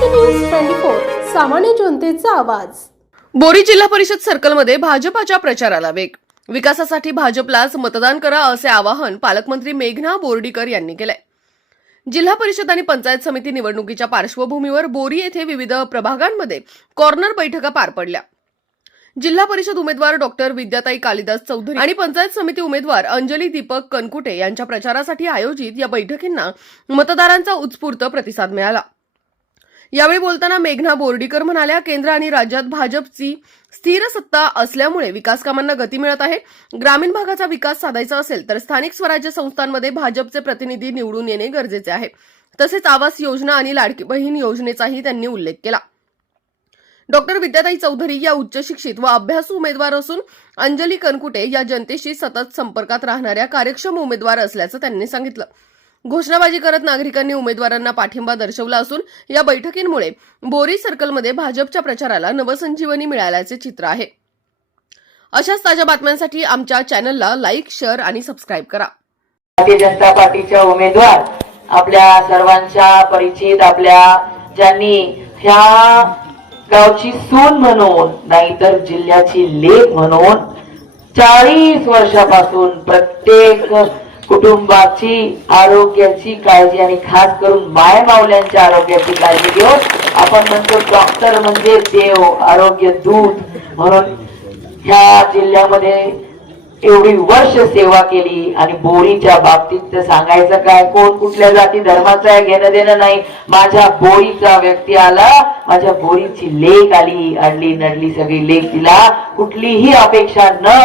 NSG news twenty four सामान्य जनतेचा आवाज. बोरी जिल्हा परिषद सर्कलमध्ये भाजपाच्या प्रचाराला वेग. विकासासाठी भाजपलाच मतदान करा असे आवाहन पालकमंत्री मेघना बोर्डीकर यांनी केलंय. जिल्हा परिषद आणि पंचायत समिती निवडणुकीच्या पार्श्वभूमीवर बोरी येथे विविध प्रभागांमध्ये कॉर्नर बैठका पार पडल्या. जिल्हा परिषद उमेदवार डॉक्टर विद्याताई कालिदास चौधरी आणि पंचायत समिती उमेदवार अंजली दीपक कनकुटे यांच्या प्रचारासाठी आयोजित या बैठकींना मतदारांचा उत्स्फूर्त प्रतिसाद मिळाला. यावेळी बोलताना मेघना बोर्डीकर म्हणाल्या केंद्र आणि राज्यात भाजपची स्थिर सत्ता असल्यामुळे विकास कामांना गती मिळत आहे. ग्रामीण भागाचा विकास साधायचा असेल तर स्थानिक स्वराज्य संस्थांमध्ये भाजपचे प्रतिनिधी निवडून येणे गरजेचे आहे. तसेच आवास योजना आणि लाडकी बहीण योजनेचाही त्यांनी उल्लेख केला. डॉक्टर विद्याताई चौधरी या उच्च शिक्षित व अभ्यासू उमेदवार असून अंजली कनकुटे या जनतेशी सतत संपर्कात राहणाऱ्या कार्यक्षम उमेदवार असल्याचं त्यांनी सांगितलं. घोषणाबाजी करत नागरिकांनी उमेदवारांना पाठिंबा दर्शवला असून या बैठकींमुळे बोरी सर्कलमध्ये भाजपच्या प्रचाराला नवसंजीवनी मिळाल्याचे चित्र आहे. अशाच ताज्या बातम्यांसाठी आमच्या चॅनलला लाईक शेअर आणि सबस्क्राईब करा. भारतीय जनता पार्टीच्या उमेदवार आपल्या सर्वांच्या परिचित आपल्या ज्यांनी ह्या गावची सून म्हणून नाहीतर जिल्ह्याची लेख म्हणून चाळीस वर्षापासून प्रत्येक कुटुंबाची आरोग्याची काळजी आणि खास करून माय मावल्यांच्या आरोग्याची काळजी घेऊन आपण म्हणतो डॉक्टर म्हणजे देव आरोग्य दूत. म्हणून ह्या जिल्ह्यामध्ये एवढी वर्ष सेवा केली आणि बोरीच्या बाबतीत तर सांगायचं काय कोण कुठल्या जाती धर्माचं आहे घेणं देणं नाही. माझ्या बोरीचा व्यक्ती आला माझ्या बोरीची लेख आली अडली नडली सगळी लेख तिला. कुठलीही अपेक्षा न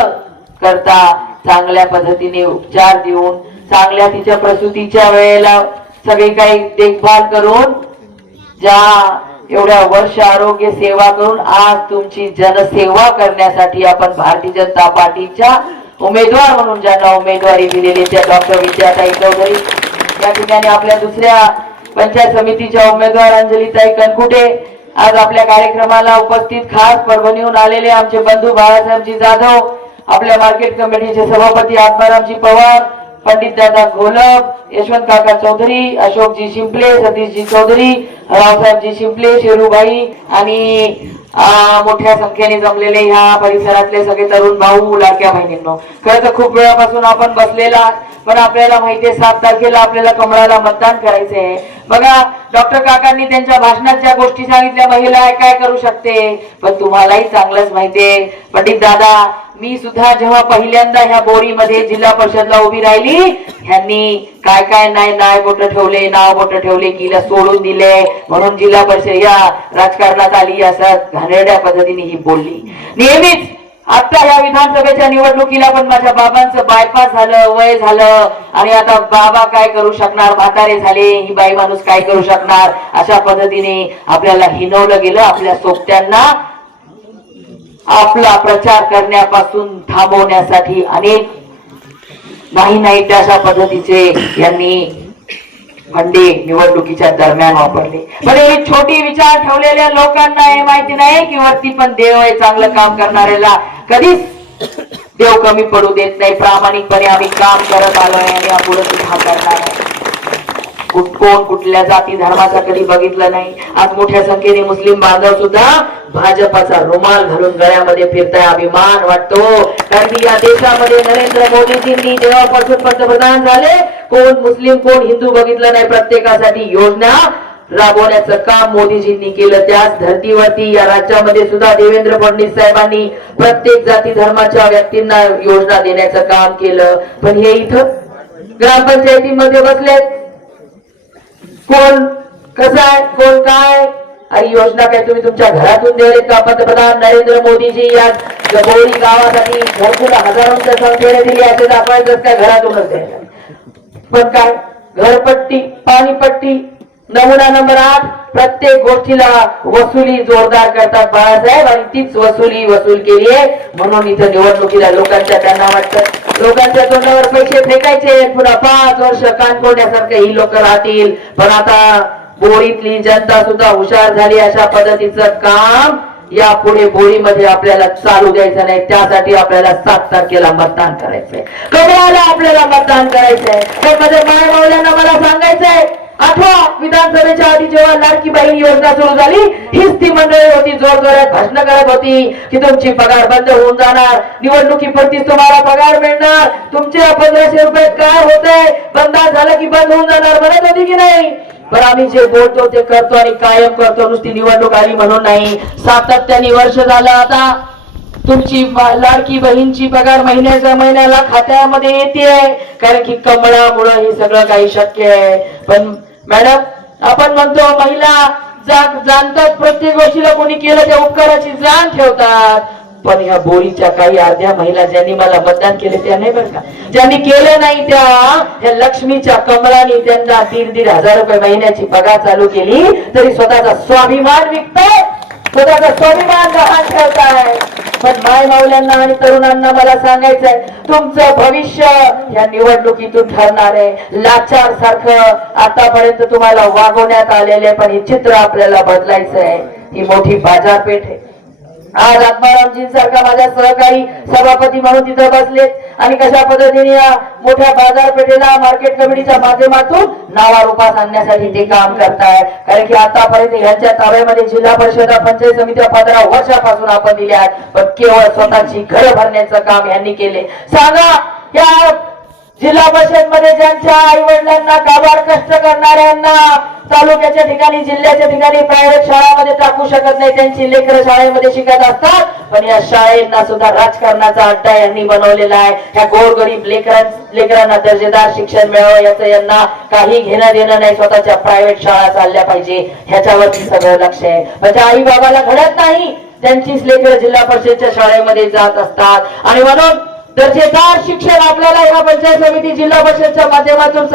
करता चांगल्या पद्धतीने उपचार देऊन चांगल्या तिच्या प्रसूतीच्या वेळेला सगळी काही देखभाल करून ज्या एवढ्या वर्ष आरोग्य सेवा करून आज तुमची जनसेवा करण्यासाठी आपण भारतीय जनता पार्टीच्या उमेदवार म्हणून ज्यांना उमेदवारी दिलेली त्या डॉक्टर विद्याताई चौधरी. या ठिकाणी आपल्या दुसऱ्या पंचायत समितीच्या उमेदवार अंजलीताई कनकुटे आज आपल्या कार्यक्रमाला उपस्थित खास परभणीहून आलेले आमचे बंधू बाळासाहेबजी जाधव. आपल्या मार्केट कमिटीचे सभापती आत्मारामजी पवार पंडित दादा घोलप यशवंत काका चौधरी अशोकजी शिंपले सतीशजी चौधरी रावसाहेबजी शिंपले शेरूबाई आणि मोठ्या संख्येने जमलेले ह्या परिसरातले सगळे तरुण भाऊ लाडक्या बहिणींनो. खरं तर खूप वेळापासून आपण बसलेला पण आपल्याला माहितीये सात तारखेला आपल्याला कमळाला मतदान करायचंय. बघा डॉक्टर काकांनी त्यांच्या भाषणात ज्या गोष्टी सांगितल्या महिला काय करू शकते? पण तुम्हालाही चांगलंच माहितीये पंडित दादा मी सुद्धा जेव्हा पहिल्यांदा ह्या बोरीमध्ये जिल्हा परिषदला उभी राहिली ह्यांनी काय काय नाही नाय बोट ठेवले नाव बोट ठेवले किला सोडून दिले. म्हणून जिल्हा परिषद या राजकारणात आली असं घाणेरड्या पद्धतीने ही बोलली. नेहमीच आता या विधानसभेच्या निवडणुकीला पण माझ्या बाबांचं बायपास झालं वय झालं. आणि आता बाबा काय करू शकणार? म्हातारे झाले ही बाई माणूस काय करू शकणार? अशा पद्धतीने आपल्याला हिनवलं गेलं आपल्या सोबत्यांना. आपला प्रचार करण्यापासून थांबवण्यासाठी अनेक नाही नाही त्या अशा पद्धतीचे यांनी फंडे निवडणुकीच्या दरम्यान वापरले. पण एवढी छोटी विचार ठेवलेल्या लोकांना हे माहिती नाही की वरती पण देव आहे चांगलं काम करणाऱ्याला कधीच देव कमी पडू देत नाही. प्रामाणिकपणे आम्ही काम करत आलोय आणि आपण सुद्धा करणार आहे. कोण कुठल्या जाती धर्माचा कधी बघितलं नाही. आज मोठ्या संख्येने मुस्लिम बांधव सुद्धा भाजपाचा रुमाल घालून गळ्यामध्ये फिरताय अभिमान वाटतो. कारण की या देशामध्ये नरेंद्र मोदीजींनी जेव्हापासून पंतप्रधान झाले कोण मुस्लिम कोण हिंदू बघितलं नाही प्रत्येकासाठी योजना राबवण्याचं काम मोदीजींनी केलं. त्याच धर्तीवरती या राज्यामध्ये सुद्धा देवेंद्र फडणवीस साहेबांनी प्रत्येक जाती धर्माच्या व्यक्तींना योजना देण्याचं काम केलं. पण हे इथं ग्रामपंचायतीमध्ये बसलेत. कोण? कसं आहे? कोण काय? आणि योजना काय तुम्ही तुमच्या घरातून दिले का पंतप्रधान नरेंद्र मोदीजी या बोरी गावासाठी भरपूर हजारोंच्या संख्येने दिली असे दाखवायचं काय घरातूनच द्यायचं. पण काय? घरपट्टी पाणीपट्टी नमुना नंबर आठ प्रत्येक गोष्टीला वसुली जोरदार करतात बाळासाहेब आणि तीच वसुली वसूल केली आहे. म्हणून इथं निवडणुकीला लोकांच्या त्यांना वाटतं. लोकांच्या तोंडावर पैसे फेकायचे पुन्हा पाच वर्ष कानकोड्यासारखे ही लोक राहतील. पण आता बोळीतली जनता सुद्धा हुशार झाली अशा पद्धतीचं काम यापुढे बोळीमध्ये आपल्याला चालू द्यायचं नाही. त्यासाठी आपल्याला सात तारखेला मतदान करायचंय. कमळाला आपल्याला मतदान करायचंय. तर माझ्या माय मला सांगायचंय विधानसभेच्या आधी जेव्हा लाडकी बहीण योजना सुरू झाली हीच ती मंडळी होती जोर जोरात भाषण करत होती की तुमची पगार बंद होऊन जाणार निवडणुकीपुरतीच तुम्हाला पगार मिळणार तुमचे पंधराशे रुपये काय होते बंद झालं की बंद होऊन जाणार म्हणत होती की नाही? पण आम्ही जे बोलतो ते करतो आणि कायम करतो नुसती निवडणूक आली म्हणून नाही. सातत्याने वर्ष झालं आता तुमची लाडकी बहीणची पगार महिन्याच्या महिन्याला खात्यामध्ये येते. कारण की कमळामुळं हे सगळं काही शक्य आहे. पण मॅडम आपण म्हणतो महिला जाणतात प्रत्येक गोष्टीला कोणी केलं त्या उपकाराची जाण ठेवतात. पण ह्या बोरीच्या काही अर्ध्या महिला ज्यांनी मला मतदान केले त्या नाही बरं का? ज्यांनी केलं नाही त्या त्या लक्ष्मीच्या कमलाने त्यांना दीड दीड हजार रुपये महिन्याची पगार चालू केली तरी स्वतःचा स्वाभिमान विकतात. स्वतःचा स्वाभिमान गहाण ठेवताय. पण माय माऊल्यांना आणि तरुणांना मला सांगायचंय तुमचं भविष्य या निवडणुकीतून ठरणार आहे. लाचार सारखं आतापर्यंत तुम्हाला वागवण्यात आलेले पण हे चित्र आपल्याला बदलायचं आहे ही मोठी बाजारपेठ आहे. आज आत्मारामजींसारखा माझ्या सहकारी सभापती म्हणून तिथं बसलेत. आणि कशा पद्धतीने या मोठ्या बाजारपेठेला मार्केट कमिटीच्या माध्यमातून नावारूपास आणण्यासाठी ते काम करताय. कारण की आतापर्यंत ह्यांच्या ताब्यामध्ये जिल्हा परिषद पंचायत समित्या पंधरा वर्षापासून आपण दिल्यात पण केवळ स्वतःची घर भरण्याचं काम यांनी केले. सांगा या जिल्हा परिषदमध्ये ज्यांच्या आई वडिलांना काबाड कष्ट करणाऱ्यांना तालुक्याच्या ठिकाणी जिल्ह्याच्या ठिकाणी प्रायव्हेट शाळामध्ये टाकू शकत नाही. त्यांची लेकरं शाळेमध्ये शिकत असतात. पण या शाळेंना सुद्धा राजकारणाचा अड्डा यांनी बनवलेला आहे. ह्या गोरगरीब लेकरां लेकरांना दर्जेदार शिक्षण मिळावं याचं यांना काही घेणं देणं नाही. स्वतःच्या प्रायव्हेट शाळा चालल्या पाहिजे. ह्याच्यावरती सगळं लक्ष आहे. म्हणजे आई बाबाला घडत नाही. त्यांचीच लेकरं जिल्हा परिषदच्या शाळेमध्ये जात असतात. आणि म्हणून दर्जेदार शिक्षण आपल्याला या पंचायत समिती जिल्हा परिषदच्या माध्यमातून